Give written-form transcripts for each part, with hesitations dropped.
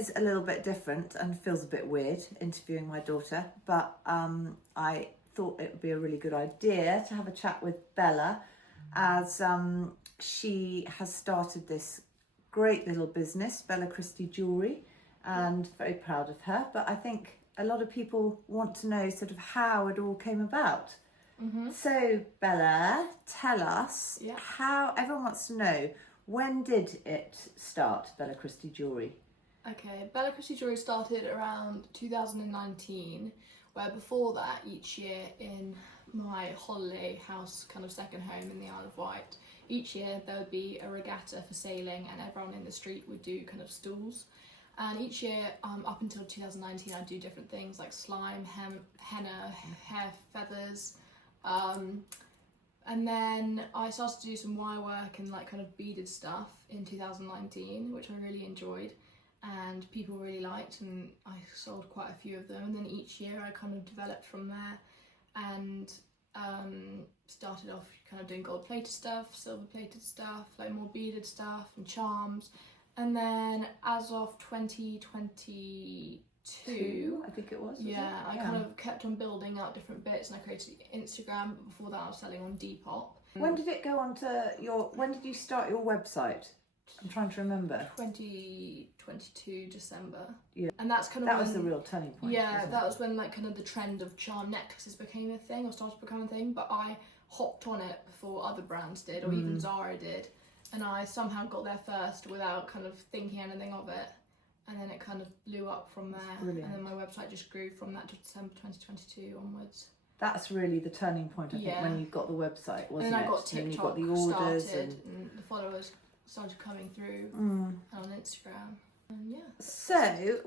is a little bit different and feels a bit weird interviewing my daughter, but I thought it would be a really good idea to have a chat with Bella, as she has started this great little business, Bella Christie Jewellery, and very proud of her. But I think a lot of people want to know sort of how it all came about. So Bella, tell us how, everyone wants to know, when did it start, Bella Christie Jewellery? Okay, Bella Christie Jewellery started around 2019, where before that, each year in my holiday house, kind of second home in the Isle of Wight, each year there would be a regatta for sailing, and everyone in the street would do kind of stalls. And each year, up until 2019, I'd do different things like slime, henna, hair feathers. And then I started to do some wire work and like kind of beaded stuff in 2019, which I really enjoyed and people really liked, and I sold quite a few of them. And then each year I kind of developed from there and started off kind of doing gold plated stuff, silver plated stuff, like more beaded stuff and charms. And then as of 2022, I think it was. I kind of kept on building out different bits, and I created Instagram. But before that I was selling on Depop. When did it go onto when did you start your website? I'm trying to remember. 2022 December. Yeah. And that's kind of that was the real turning point. Yeah, that was when like kind of the trend of charm necklaces became a thing, or started to become a thing. But I hopped on it before other brands did, or even Zara did, and I somehow got there first without kind of thinking anything of it. And then it kind of blew up from there. Brilliant. And then my website just grew from that to December 2022 onwards. That's really the turning point, I think, when you got the website, wasn't it? And then I got TikTok, and you got the orders started, and the followers started coming through on Instagram. And So,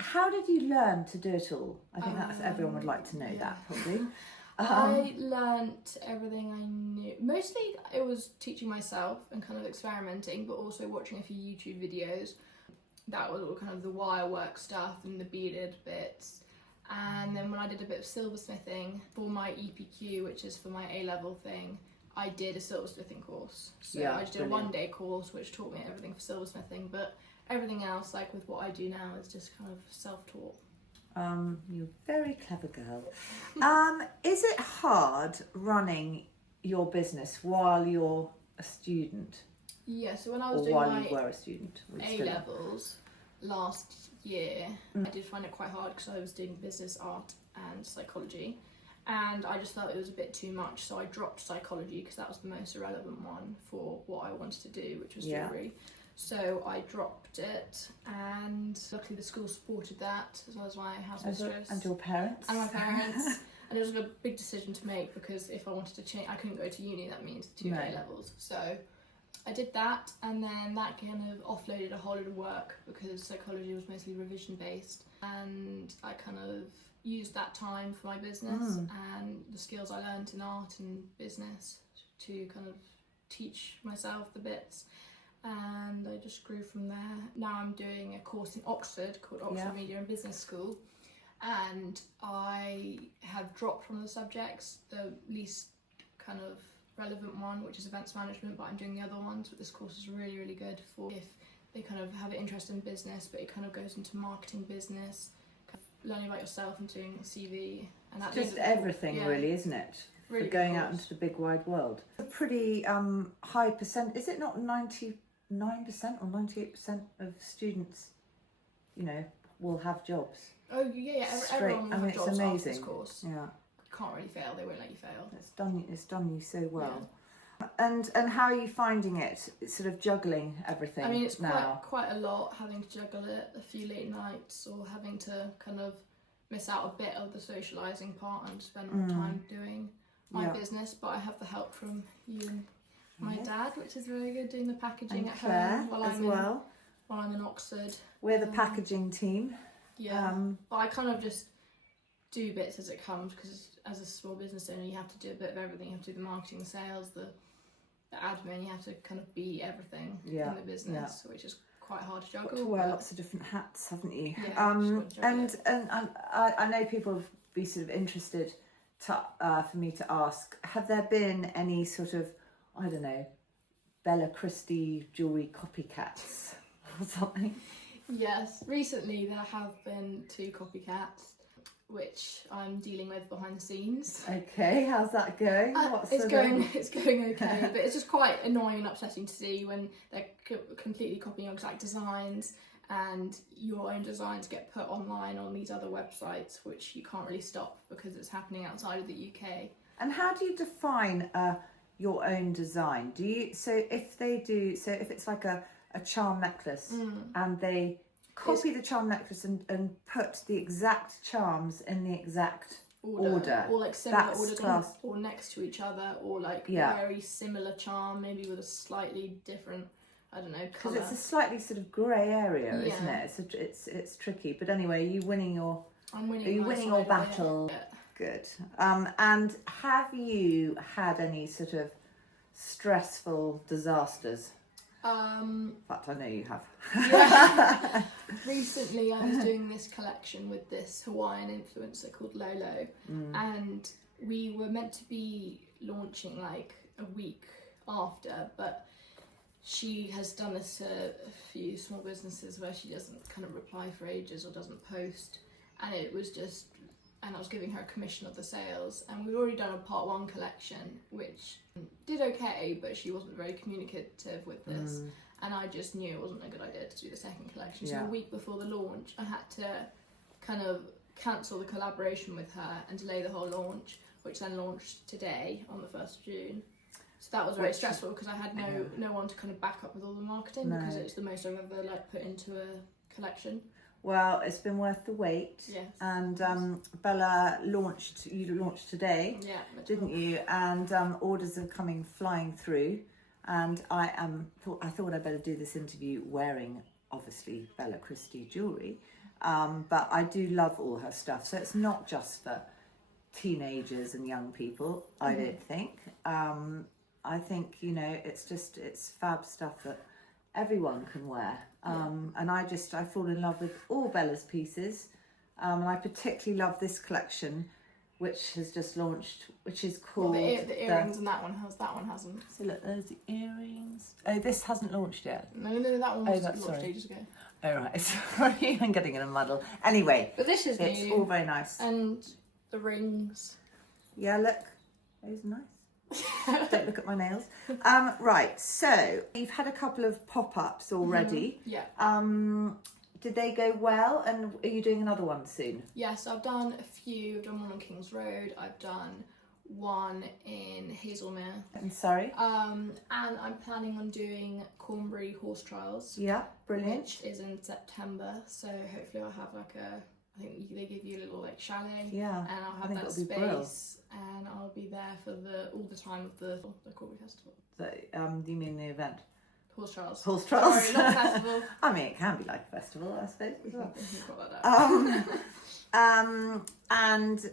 how did you learn to do it all? I think that's, everyone would like to know that, probably. I learnt everything I knew. Mostly it was teaching myself and kind of experimenting, but also watching a few YouTube videos. That was all kind of the wire work stuff and the beaded bits. And then when I did a bit of silversmithing for my EPQ, which is for my A-level thing, I did a silversmithing course. So I just did a one-day course which taught me everything for silversmithing, but everything else, like with what I do now, is just kind of self-taught. You're a very clever girl. Is it hard running your business while you're a student? Yeah, so when I was or doing while my you were a student, A-levels last year, I did find it quite hard because I was doing business, art and psychology, and I just felt it was a bit too much, so I dropped psychology because that was the most irrelevant one for what I wanted to do, which was jewellery. So I dropped it, and luckily the school supported that, as well as my house mistress. And your parents. And my parents. And it was a big decision to make, because if I wanted to change, I couldn't go to uni, that means 2 A-levels. So I did that, and then that kind of offloaded a whole lot of work, because psychology was mostly revision based, and I kind of used that time for my business and the skills I learned in art and business to kind of teach myself the bits, and I just grew from there. Now I'm doing a course in Oxford called Oxford Media and Business School, and I have dropped from the subjects, the least kind of relevant one, which is events management, but I'm doing the other ones. But this course is really, really good for if they kind of have an interest in business, but it kind of goes into marketing, business, kind of learning about yourself and doing a CV, and that's just everything, really, isn't it? Really for going out into the big wide world. A pretty high percent. Is it not 99% or 98% of students, will have jobs? Oh yeah, everyone will have jobs it's amazing. After this course. Yeah. Can't really fail, they won't let you fail. It's done you so well. And how are you finding it? It's sort of juggling everything. I mean, it's now. quite a lot, having to juggle it, a few late nights, or having to kind of miss out a bit of the socialising part and spend more time doing my business. But I have the help from you and my dad, which is really good, doing the packaging and at Claire home while I'm in Oxford. We're the packaging team. Yeah, but I kind of just do bits as it comes, because as a small business owner you have to do a bit of everything. You have to do the marketing, the sales, the admin. You have to kind of be everything in the business, which is quite hard to juggle. Got to wear lots of different hats, haven't you? And I know people would be sort of interested for me to ask, have there been any sort of, I don't know, Bella Christie jewellery copycats or something? Yes, recently there have been 2 copycats, which I'm dealing with behind the scenes. Okay, how's that going? It's going okay, but it's just quite annoying and upsetting to see when they're completely copying your exact designs, and your own designs get put online on these other websites, which you can't really stop because it's happening outside of the UK. And how do you define your own design? If it's like a charm necklace and they copy the charm necklace and put the exact charms in the exact order. Or like similar orders or next to each other, or like very similar charm, maybe with a slightly different, I don't know, colour. Because it's a slightly sort of grey area, isn't it? It's tricky. But anyway, are you winning your battle? Yeah. Good. And have you had any sort of stressful disasters? In fact, I know you have. Yeah. Recently I was doing this collection with this Hawaiian influencer called Lolo, and we were meant to be launching like a week after, but she has done this to a few small businesses where she doesn't kind of reply for ages or doesn't post, and I was giving her a commission of the sales, and we'd already done a part 1 collection which did okay, but she wasn't very communicative with this, and I just knew it wasn't a good idea to do the second collection. So a week before the launch I had to kind of cancel the collaboration with her and delay the whole launch, which then launched today on the 1st of June. So that was very stressful because I had no one to kind of back up with all the marketing, because it's the most I've ever like put into a collection. Well, it's been worth the wait. Yes. And Bella you launched today, didn't you? And orders are coming flying through. And I thought I'd better do this interview wearing, obviously, Bella Christie jewellery. But I do love all her stuff. So it's not just for teenagers and young people, I don't think. I think, it's fab stuff that everyone can wear. And I fall in love with all Bella's pieces. And I particularly love this collection, which has just launched, which is called... Well, the earrings and that one hasn't. So look, there's the earrings. Oh, this hasn't launched yet. No, that one was launched ages ago. Oh, right, sorry, I'm getting in a muddle. Anyway, but this is it's new. all very nice. And the rings. Yeah, look, those are nice. Don't look at my nails. Right, so you've had a couple of pop-ups already. Yeah. Did they go well? And are you doing another one soon? Yes, I've done a few. I've done one on King's Road. I've done one in Hazelmere. I'm sorry. And I'm planning on doing Cornbury horse trials. Yeah, brilliant. Which is in September. So hopefully I'll have like I think they give you a little like chalet. Yeah. And I'll have that space, and I'll be there for all the time of the Cornbury Festival. So, do you mean the event? Horse trials. Horse trials. Sorry, not festival. I mean, it can be like a festival, I suppose. As well. And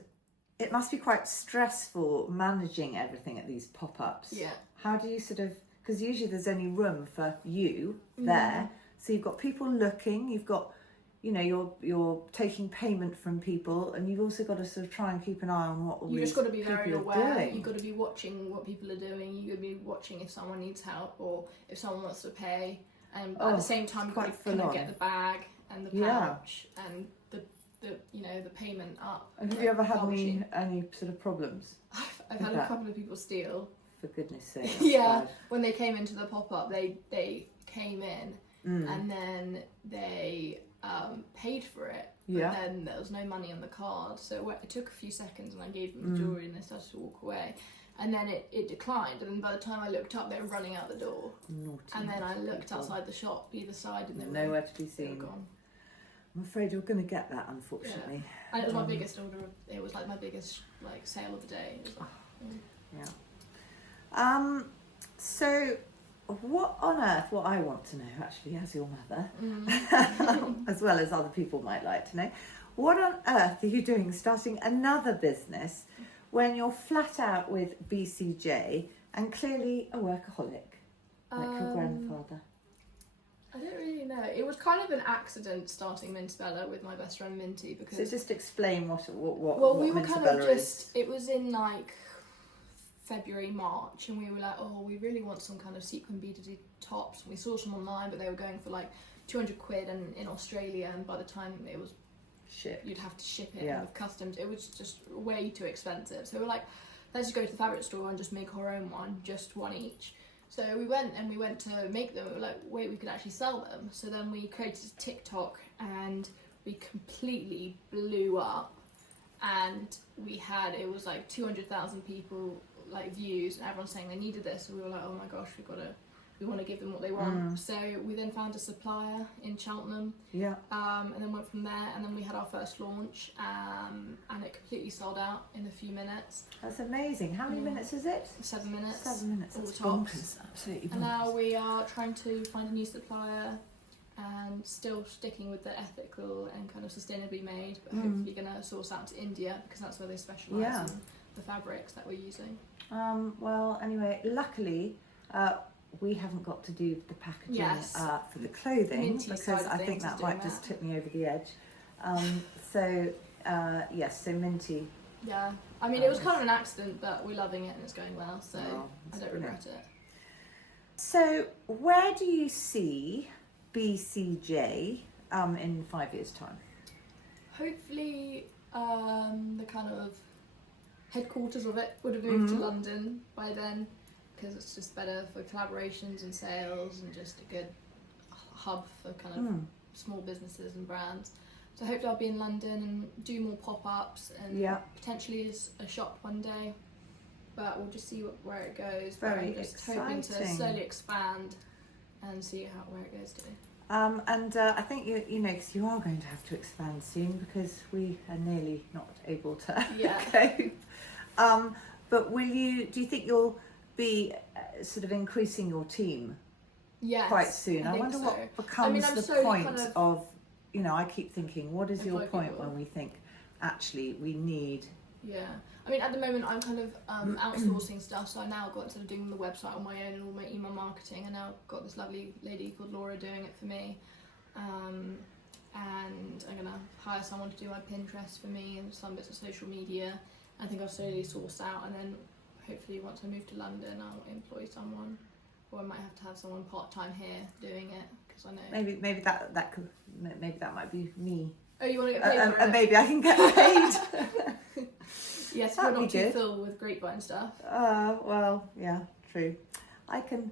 it must be quite stressful managing everything at these pop-ups. Yeah. How do you because usually there's only room for you there. So you've got people looking, you've got, you're taking payment from people, and you've also got to sort of try and keep an eye on what all these people are doing. You've just got to be very aware. You've got to be watching what people are doing. You've got to be watching if someone needs help or if someone wants to pay. And at the same time, you've got to kind of get the bag and the pouch and the payment up. And have you ever had any sort of problems? I've had a couple of people steal. For goodness sake. Yeah, when they came into the pop-up, they came in and then they paid for it, but then there was no money on the card, so it took a few seconds and I gave them the jewellery and they started to walk away, and then it declined, and then by the time I looked up they were running out the door. Naughty, and then I looked outside the shop either side and they were nowhere to be seen. Gone. I'm afraid you're going to get that, unfortunately. And it was my biggest order. It was like my biggest sale of the day. It was So what on earth, what I want to know actually as your mother, as well as other people might like to know, what on earth are you doing starting another business when you're flat out with BCJ and clearly a workaholic like your grandfather? I don't really know. It was kind of an accident starting Mintabella with my best friend Minty, because... So just explain what we were kind of is. It was in like February, March, and we were like, oh, we really want some kind of sequin beaded tops. We saw some online, but they were going for like 200 quid and in Australia, and by the time it was Shit. you'd have to ship it Yeah. with customs, it was just way too expensive. So we're like, let's just go to the fabric store and just make our own one, just one each. So we went to make them. We were like, wait, we could actually sell them. So then we created a TikTok and we completely blew up, and it was like 200,000 people like views, and everyone saying they needed this. And we were like, oh my gosh, we want to give them what they want. So we then found a supplier in Cheltenham, and then went from there, and then we had our first launch, and it completely sold out in a few minutes. That's amazing. How many minutes is it? 7 minutes. 7 minutes. All That's tops. bonkers. Absolutely bonkers. And now we are trying to find a new supplier, and still sticking with the ethical and kind of sustainably made, but hopefully going to source out to India, because that's where they specialise in the fabrics that we're using. Well, anyway, luckily we haven't got to do the packaging for the clothing, Minty because I think that might just tip me over the edge. So Minty. Yeah, I mean, it was kind of an accident, but we're loving it and it's going well, so I don't regret it. So where do you see BCJ in 5 years' time? Hopefully the kind of headquarters of it would have moved to London by then, because it's just better for collaborations and sales, and just a good hub for kind of small businesses and brands. So I hope I'll be in London and do more pop-ups, and potentially a shop one day, but we'll just see where it goes. Very I'm just exciting. hoping to slowly expand and see where it goes to. I think you know, because you are going to have to expand soon, because we are nearly not able to cope. But do you think you'll be sort of increasing your team quite soon? I wonder what becomes the point of, you know, I keep thinking, what is your point when we think, actually, we need... Yeah, I mean, at the moment I'm kind of outsourcing stuff, so I now got instead of doing the website on my own and all my email marketing, I now got this lovely lady called Laura doing it for me, and I'm gonna hire someone to do my Pinterest for me and some bits of social media. I think I'll slowly source out, and then hopefully once I move to London I'll employ someone, or I might have to have someone part-time here doing it, because I know maybe that might be me. Oh, you want to get paid for it? And maybe I can get paid. Yes, we're not too full with grapevine stuff. Well, yeah, true. I can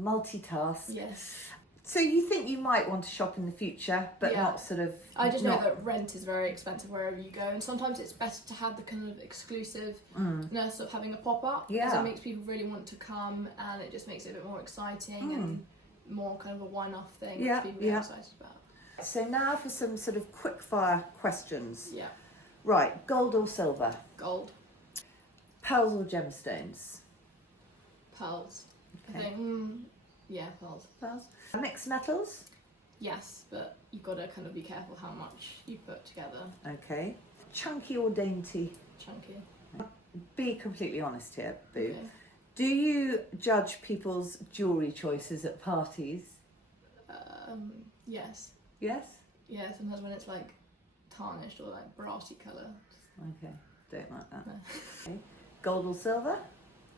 multitask. Yes. So you think you might want to shop in the future, but not sort of... I just know that rent is very expensive wherever you go, and sometimes it's best to have the kind of exclusiveness of having a pop-up, because it makes people really want to come, and it just makes it a bit more exciting and more kind of a one-off thing that people get excited about. So now for some sort of quick-fire questions. Yeah. Right, gold or silver? Gold. Pearls or gemstones? Pearls. Okay. I think, pearls. Pearls. Mixed metals? Yes, but you've got to kind of be careful how much you put together. Okay. Chunky or dainty? Chunky. Be completely honest here, Boo. Okay. Do you judge people's jewellery choices at parties? Yes. Yes? Yeah, sometimes when it's like tarnished or like brassy colour. Okay, don't like that. No. Okay. Gold or silver?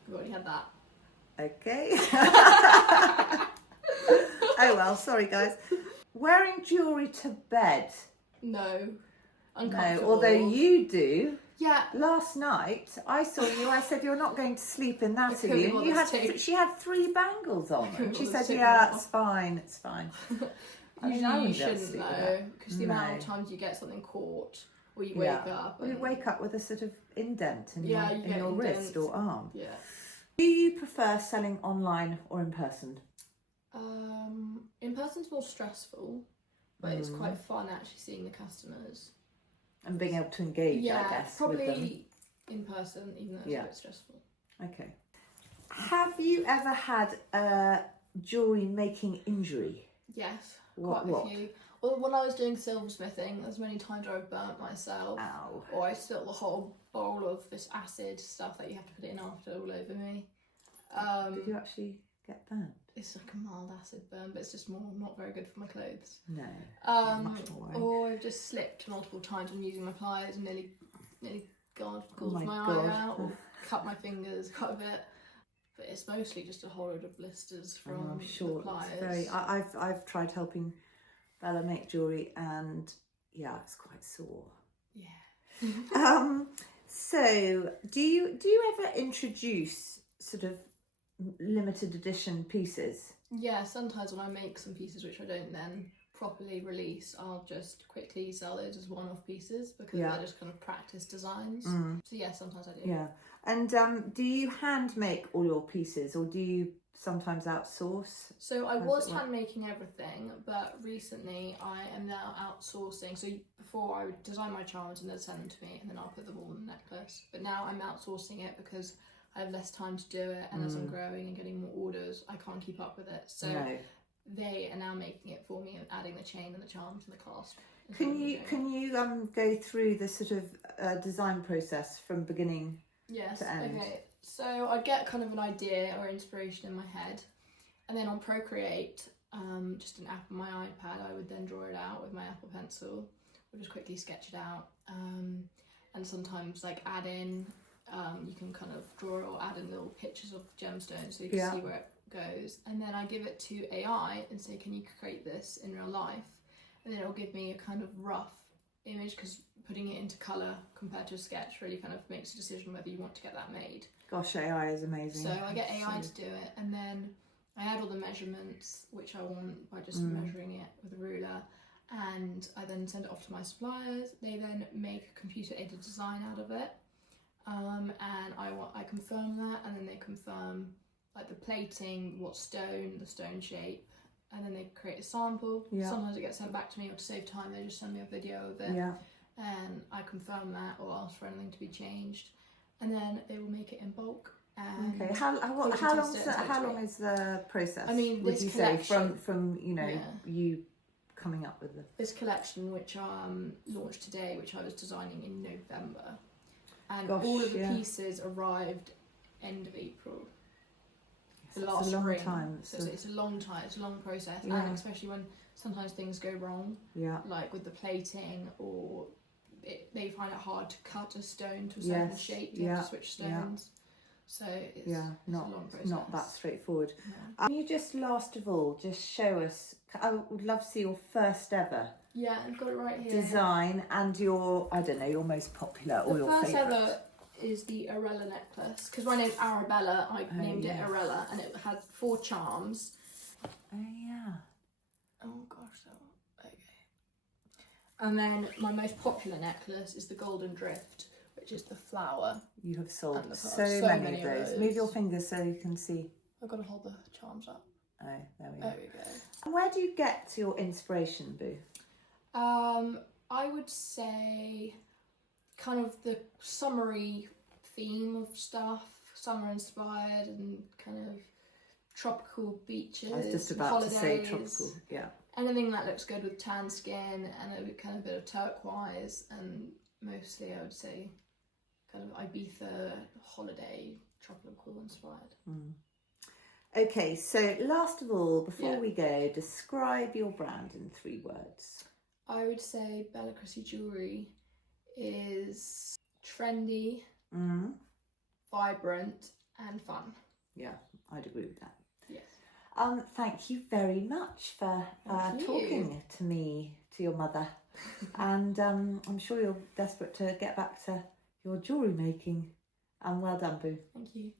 We've already had that. Okay. Oh well, sorry guys. Wearing jewellery to bed? No. No, Uncomfortable. although you do. Yeah. Last night I saw you. I said you're not going to sleep in that, are you? And you had she had 3 bangles on, and she said, "Yeah, it's fine, it's fine." Usually you shouldn't though, because the amount of times you get something caught, or you wake up. Well, you wake up with a sort of indent in your wrist or arm. Yeah. Do you prefer selling online or in person? In person's more stressful, but it's quite fun actually seeing the customers. And being able to engage, I guess, probably with them. in person, even though it's a bit stressful. Okay. Have you ever had a jewellery making injury? Yes, What? quite a few. Well, when I was doing silversmithing, there's many times where I burnt myself. Ow. Or I spilled the whole bowl of this acid stuff that you have to put it in after all over me. Did you actually get burnt? It's like a mild acid burn, but it's just not very good for my clothes. No. Or I've just slipped multiple times when using my pliers and nearly gouged my eye out, or cut my fingers quite a bit. But it's mostly just a whole load of blisters from the pliers. I've tried helping Bella make jewellery, and yeah, it's quite sore. Yeah. So do you ever introduce sort of limited edition pieces? Yeah, sometimes when I make some pieces which I don't then properly release, I'll just quickly sell those as one-off pieces because they're just kind of practice designs. So yeah, sometimes I do. Yeah. And do you hand make all your pieces, or do you sometimes outsource? So I was hand making everything, but recently I am now outsourcing. So before I would design my charms and they'd send them to me and then I'll put them all in the necklace. But now I'm outsourcing it because I have less time to do it, and as I'm growing and getting more orders, I can't keep up with it. So they are now making it for me and adding the chain and the charms and the clasp. Can you go through the sort of design process from beginning to end? Okay. So I'd get kind of an idea or inspiration in my head, and then on Procreate, just an app on my iPad, I would then draw it out with my Apple Pencil, or just quickly sketch it out, and sometimes like add in. You can kind of draw or add in little pictures of gemstones so you can see where it goes, and then I give it to AI and say, can you create this in real life, and then it'll give me a kind of rough image, because putting it into colour compared to a sketch really kind of makes a decision whether you want to get that made. Gosh, AI is amazing. So I get AI to do it, and then I add all the measurements which I want by just measuring it with a ruler, and I then send it off to my suppliers. They then make a computer aided design out of it. And I confirm that, and then they confirm like the plating, what stone, the stone shape, and then they create a sample. Sometimes it gets sent back to me, or to save time they just send me a video of it, and I confirm that or ask for anything to be changed, and then they will make it in bulk. And okay, how long is the process? I mean, would you say from you coming up with this collection, which launched today, which I was designing in November. And all of the pieces arrived end of April. Yes, it's a long time. So it's a long time. It's a long process, and especially when sometimes things go wrong. Like with the plating, or they find it hard to cut a stone to a certain shape. You have to switch stones. So it's a long process. Not that straightforward. Can you just last of all just show us? I would love to see your first ever. Yeah, I've got it right here. Design and your most popular or your favourite. The first ever is the Arella necklace, because my name's Arabella. I named it Arella, and it had 4 charms. Oh yeah. Oh gosh, okay. And then my most popular necklace is the Golden Drift, which is the flower. You have sold so many of those. Move your fingers so you can see. I've got to hold the charms up. Oh, there we go. There we go. And where do you get your inspiration, Boo? I would say kind of the summery theme of stuff, summer inspired, and kind of tropical beaches. I was just about holidays, to say tropical, yeah. Anything that looks good with tan skin and a kind of bit of turquoise, and mostly I would say kind of Ibiza holiday, tropical inspired. Okay, so last of all, before we go, describe your brand in 3 words. I would say Bella Christie Jewellery is trendy, vibrant, and fun. Yeah, I'd agree with that. Yes. Thank you very much for talking to me, to your mother. And I'm sure you're desperate to get back to your jewellery making. And well done, Boo. Thank you.